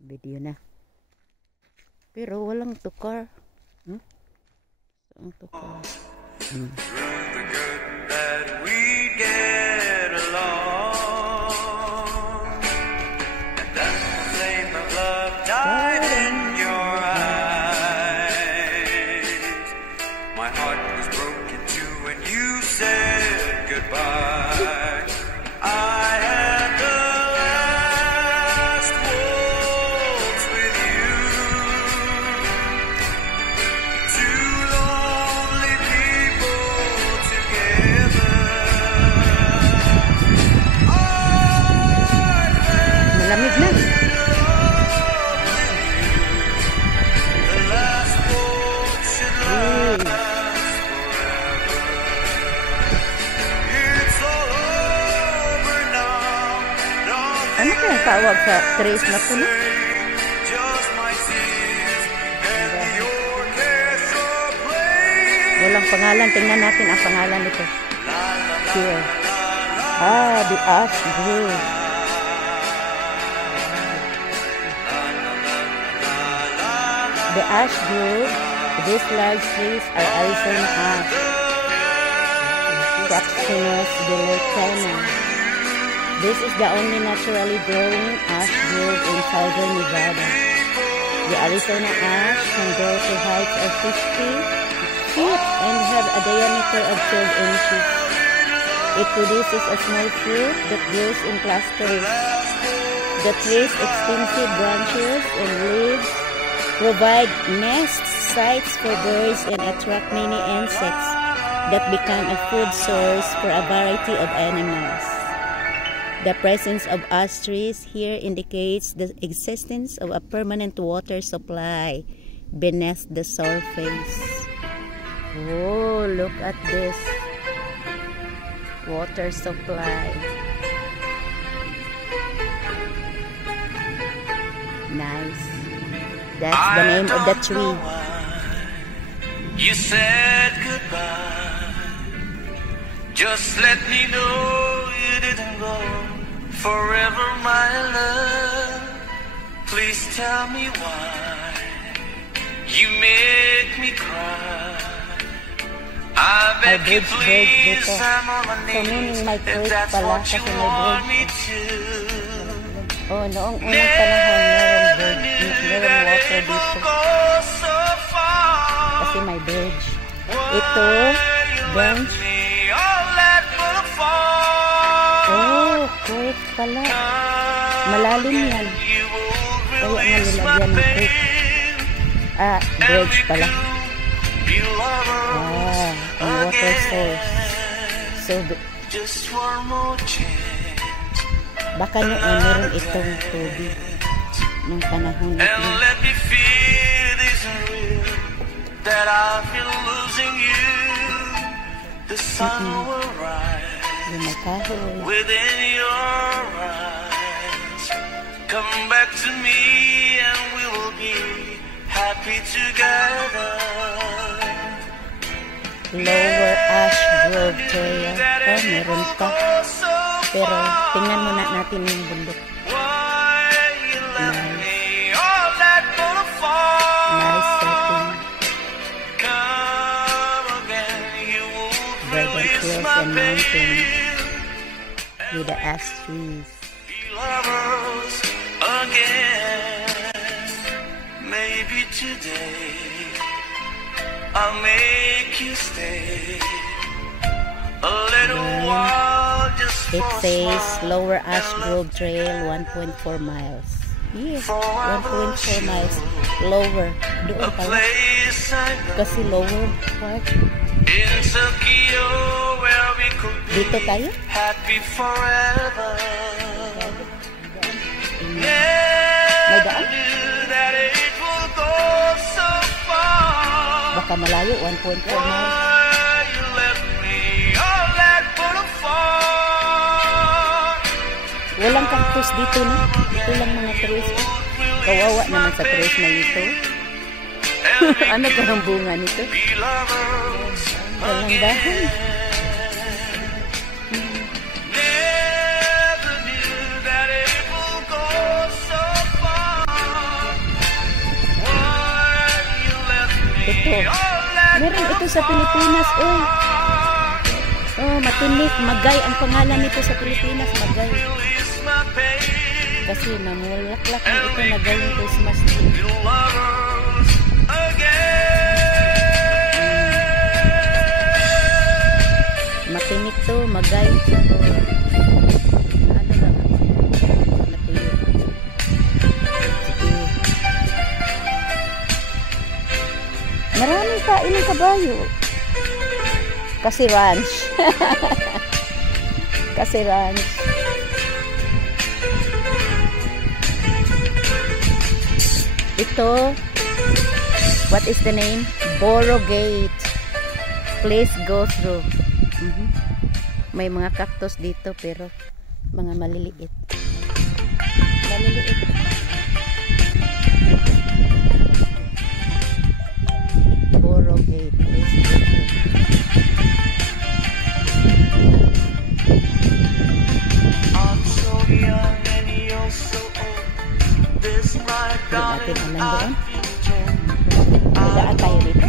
Video na. Pero walang tukar. Walang tukar. Through the good that we get along, and then the flame of love died in your eyes. My heart was broken too when you said goodbye. I had the last waltz with you. Two lonely people together. Malamig na. The last waltz should last forever. It's all over now. Ano kaya tawag sa trace na puno? Just my tears and the orchestra plays. Walang pangalan. Tingnan natin ang pangalan nito. Here. The Ash Grove. The Ash Grove. These large trees are Arizona ash. Fraxinus delicana. This is the only naturally growing ash grove in southern Nevada. The Arizona ash can grow to heights of 50 feet and have a diameter of 12 inches. It produces a small fruit that grows in clusters. The tree's extensive branches and leaves provide nest sites for birds and attract many insects that become a food source for a variety of animals. The presence of ash trees here indicates the existence of a permanent water supply beneath the surface. Oh, look at this water supply. Nice. That's the name of the tree. You said goodbye. Just let me know you didn't go forever, my love. Please tell me why you make me cry. I beg you please, I'm on my knees, if that's what you want me to. Oh, noong unang panahon meron water dito. Kasi may bridge. Ito, bench. Oh, creek pala. Malalim yan. Kaya nga nilagyan ng creek. Bridge pala. Ang water source. So, baka noon meron itong tubig ng panahon natin. That I feel losing you. The sun will rise within your eyes. Come back to me and we will be happy together. Lower Ash Grove Trail. Meron pa. Pero tingnan muna natin yung bundok. Nice setting. Verdant hills and mountains with the ash trees. Maybe today I'll make you stay a little while just It for says smile Lower Ash and Grove love Trail 1.4 miles. Yes, 1.4 miles. Lower. Doon a pala. place I know Kasi lower part. in Tokyo where we could be Dito tayo? happy forever. May daan? Knew that it will go so far. Baka malayo, 1.4 miles. Why you left me all that boulevard? Walang cactus dito, no? Ito lang mga trees. Kawawa naman sa trees na ito. Ano ka ang bunga nito? Be lovers Walang dahon. Never knew that it will go so far. Meron ito sa Pilipinas. Oh, matinik. Magay ang pangalan nito sa Pilipinas. Magay. Kasi namulaklak na ito na gawing Christmas tree. Matinik to, magay. Ano lang ako? Natuyo. Maraming kain ng kabayo. Kasi ranch. Kasi ranch. Ito, what is the name? Boro Gate. Please go through. May mga cactus dito pero mga maliliit. Maliliit. Boro Gate. Please go through. I'm so young and you're so old. This my darling, I've been told. Daan tayo dito.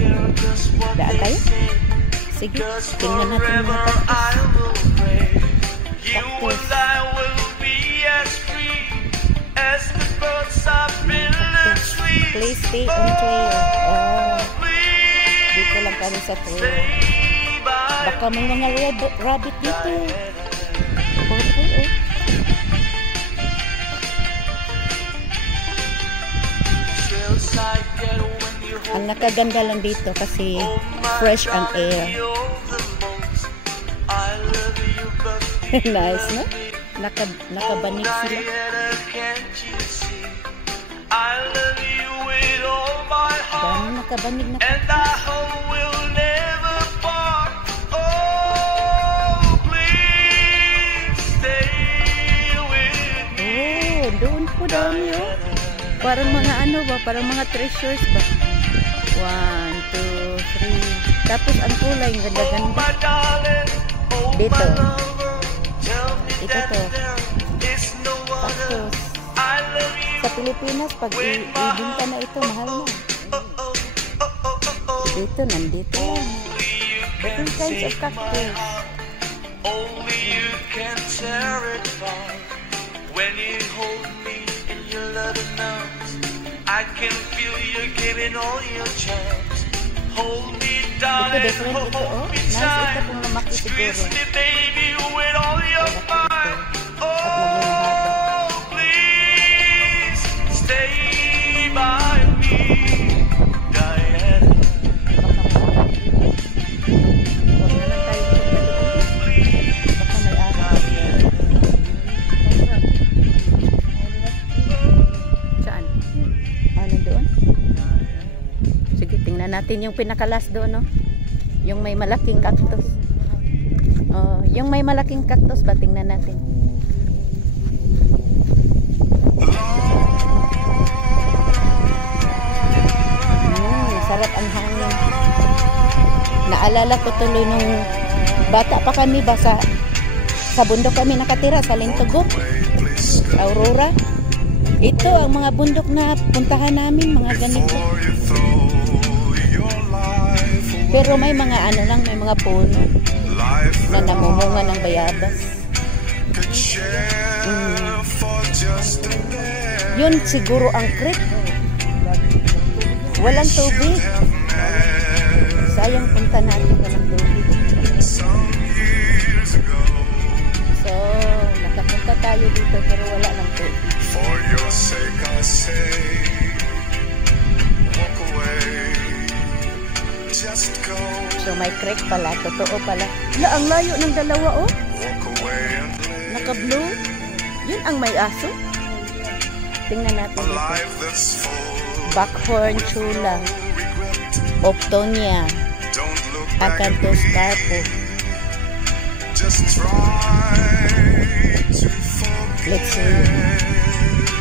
Daan tayo. Sige, tingnan natin mga cactus. Please stay on trail. Oh, dito lang kami sa trail. Baka may mga rabbit dito. Ang nakaganda lang dito kasi fresh ang air. Nice, no? Nakabanig sila. Dami nakabanig na oh, doon po dami, oh. Parang mga ano ba? Parang mga treasures ba? 1, 2, 3. Tapos ang kulay, ganda-ganda. Dito. Ito to. Cactus. Sa Pilipinas, pag ibinta na ito, mahal na. Dito, nandito lang. Different kinds of cactus. Only you can tear it apart. When you hold me in your loving arms, I can feel you giving all your charms. Hold me darling, hold me tight. Squeeze me baby with all your might. Oh, please stay by me, Diana. Saan? Ano doon? Sige, tingnan natin yung pinakalas doon, no? Yung may malaking cactus. Oh, yung may malaking cactus ba? Tingnan natin. Sarap ang hangin. Naalala ko tuloy nung bata pa kami ba sa bundok kami nakatira sa Lintugo, Aurora. Ito ang mga bundok na puntahan namin, mga ganito. Pero may mga ano lang, may mga puno na namumunga ng bayabas. Yun siguro ang creek. Walang tubig. Sayang punta natin, walang tubig. So, nakapunta tayo dito pero wala lang tubig. For your sake I say, walk away, just go. So may creek pala, totoo pala. Ang layo ng dalawa, oh. Naka-blue. Yun ang may aso. Tingnan natin dito. Buckhorn chula, Optonia, Acanthus carpo. Let's see.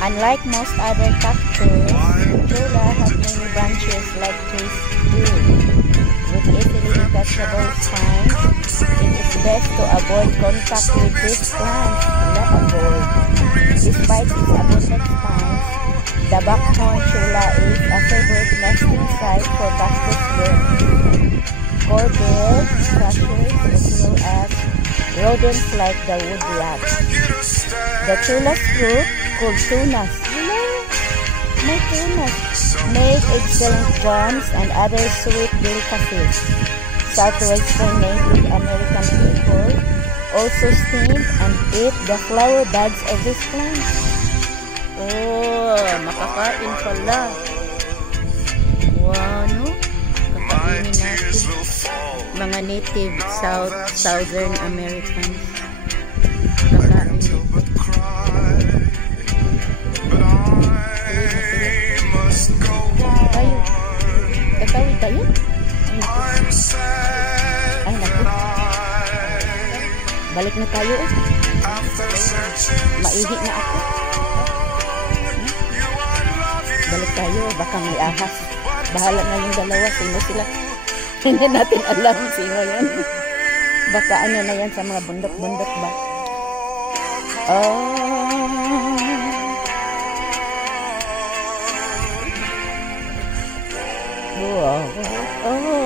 Unlike most other cactus, chula have many branches like trees do. With easily detachable spines, it is best to avoid contact with these plants. Avoid. Despite its abundant spines, the buckhorn chula is a favorite nesting site for cactus birds, corvid crushers, as well as rodents like the woodrat. The chula's fruit, called tunas, may tunas, make excellent jams and other sweet delicacies. Southwestern Native American people also steam and eat the flower buds of this plant. Oh, makakain pala. Wow, no? Kakainin natin. Mga native Southern Americans. Kakain ito. Tayo. Tatawid tayo? Ay, naku. Balik na tayo. Maihi na ako. Balik tayo. Baka may ahas. Bahala na yung dalawa. Sino sila? Hindi natin alam sino yan. Baka ano na yan sa mga bundok-bundok ba? Wow. Oh.